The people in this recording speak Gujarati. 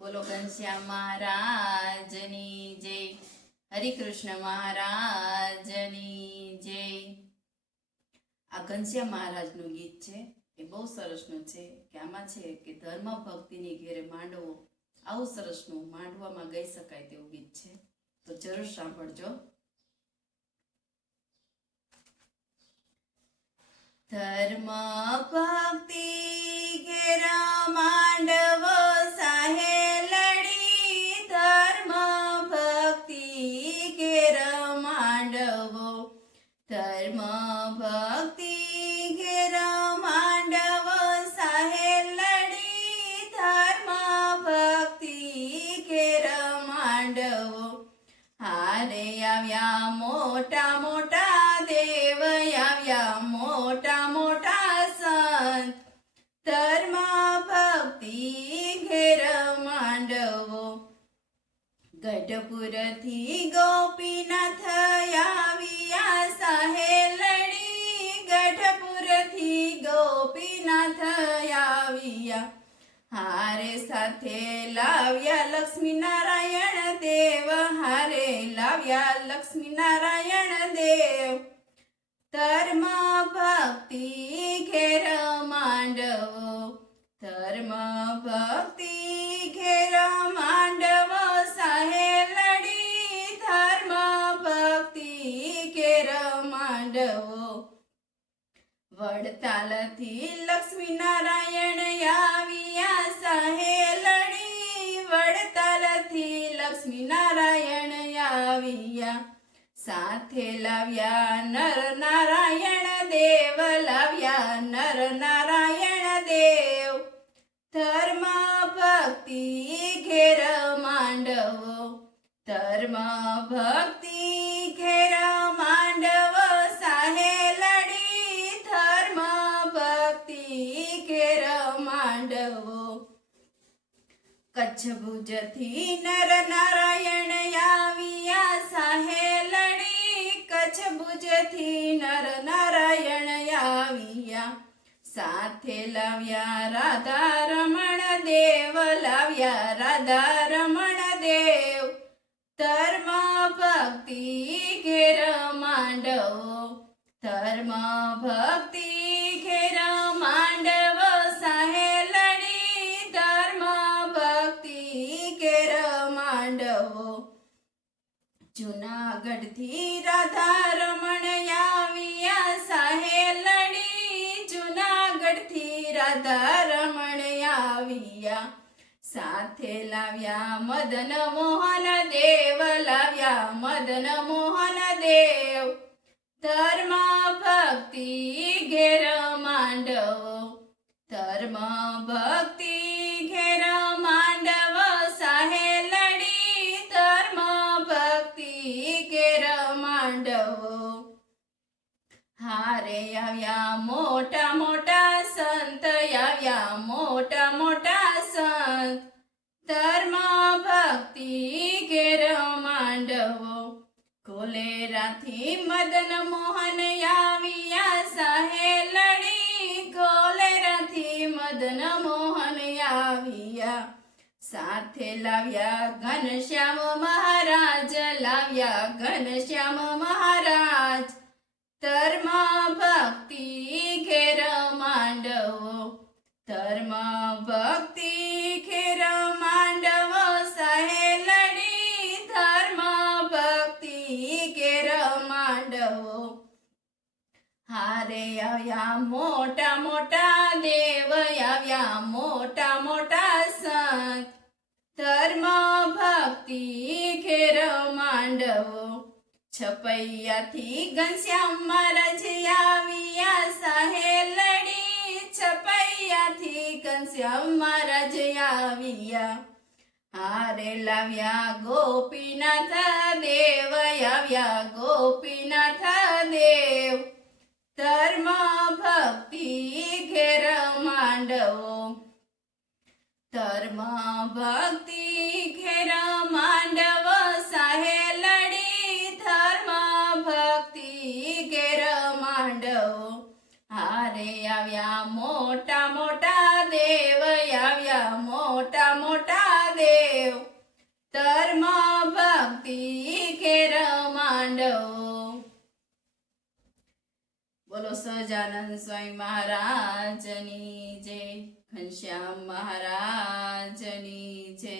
બોલો ઘનશ્યામ મહારાજની જય. હરિકૃષ્ણ મહારાજની જય. આ ઘનશ્યામ મહારાજનું ગીત છે. એ બહુ સરસનું છે કે આમાં છે કે ધર્મ ભક્તિની ઘેરે માંડવો, આવું સરસનું માંડવામાં ગઈ શકાય તેવું ગીત છે, તો જરૂર સાંભળજો. ધર્મ ભક્તિ ઘેર માંડવો સાહેલડી, ધર્મ ભક્તિ ઘેર માંડવો, ધર્મ ભક્તિ ઘેર માંડવો સાહેલડી, ધર્મ ભક્તિ ઘેર માંડવો. હારે આવ્યા મોટા મોટા દેવ, આવ્યા મોટા મોટા સંત, ધર્મ ભક્તિ ઘેર માંડવો. ગઢપુરથી ગોપીનાથ આવ્યા સાહેલડી, ગઢપુરથી ગોપીનાથ આવ્યા. હારે સાથે લાવ્યા લક્ષ્મી નારાયણ દેવ, હારે લાવ્યા લક્ષ્મી નારાયણ દેવ, ધર્મ ભક્તિ ઘેર માંડવો, ધર્મ ભક્તિ ઘેર માંડવો સાહેલડી, ધર્મ ભક્તિ ઘેર માંડવો. વડતાલથી લક્ષ્મી નારાયણ આવ્યા સાહેલડી, વડતાલથી લક્ષ્મી નારાયણ આવ્યા. સાથે લાવ્યા નર નારાયણ દેવ, લાવ્યા નર નારાયણ દેવ, ધર્મ ભક્તિ ઘેર માંડવો, ધર્મ ભક્તિ ઘેર માંડવો સાહેલડી, ધર્મ ભક્તિ ઘેર માંડવો. કચ્છ ભુજથી નર નારાયણ આવ્યા સાહેલડી, કચ્છ ભુજથી નર નારાયણ આવ્યા. સાથે લાવ્યા રાધા રમણ દેવ, લાવ્યા રાધા રમણ દેવ, ધર્મ ભક્તિ ઘેર માંડવો, ધર્મ ભક્તિ ઘેર માંડવો સાહેલડી, ધર્મ ભક્તિ ઘેર માંડવો. જુનાગઢથી રાધા રમણ આવ્યા સાહેલડી, જુનાગઢથી રાધા રમણ આવ્યા. સાથે લાવ્યા મદન મોહન દેવ, લાવ્યા મદન મોહન દેવ, ધર્મ ભક્તિ ઘેર માંડવો, ધર્મ ભક્તિ ઘેર માંડવો સાહેલડી, ધર્મ ભક્તિ ઘેર માંડવો. હારે આવ્યા મોટા મોટા સંત, આવ્યા મોટા મોટા સંત, ધર્મ ભક્તિ ઘેર માંડવો. ગોલેરાથી મદન મોહન આવ્યા સાહેલડી, ગોલેરાથી મદન મોહન આવ્યા. સાથે લાવ્યા ઘનશ્યામ મહારાજ, લાવ્યા ઘનશ્યામ મહારાજ, ધર્મ ભક્તિ ઘેર માંડવો, ધર્મ ભક્તિ ઘેર માંડવો સાહેલડી, ધર્મ ભક્તિ ઘેર માંડવો. હારે આવ્યા મોટા મોટા દેવ, આવ્યા મોટા મોટા સંત, ધર્મ ભક્તિ ઘેર માંડવો. છપૈયાથી ઘનશ્યામ મહારાજ આવ્યા સાહેલડી, છપૈયાથી ઘનશ્યામ મહારાજ આવ્યા. હારે લાવ્યા ગોપીનાથ દેવ, આવ્યા ગોપીનાથ દેવ, ધર્મ ભક્તિ ઘેર માંડવો, ધર્મ ભક્તિ ઘેર માંડવો સાહેલડી, ધર્મ ભક્તિ ઘેર માંડવો. હારે આવ્યા મોટા મોટા દેવ, આવ્યા મોટા મોટા દેવ, બોલો સહજાનંદ સ્વામી મહારાજની જય, ઘનશ્યામ મહારાજની જય.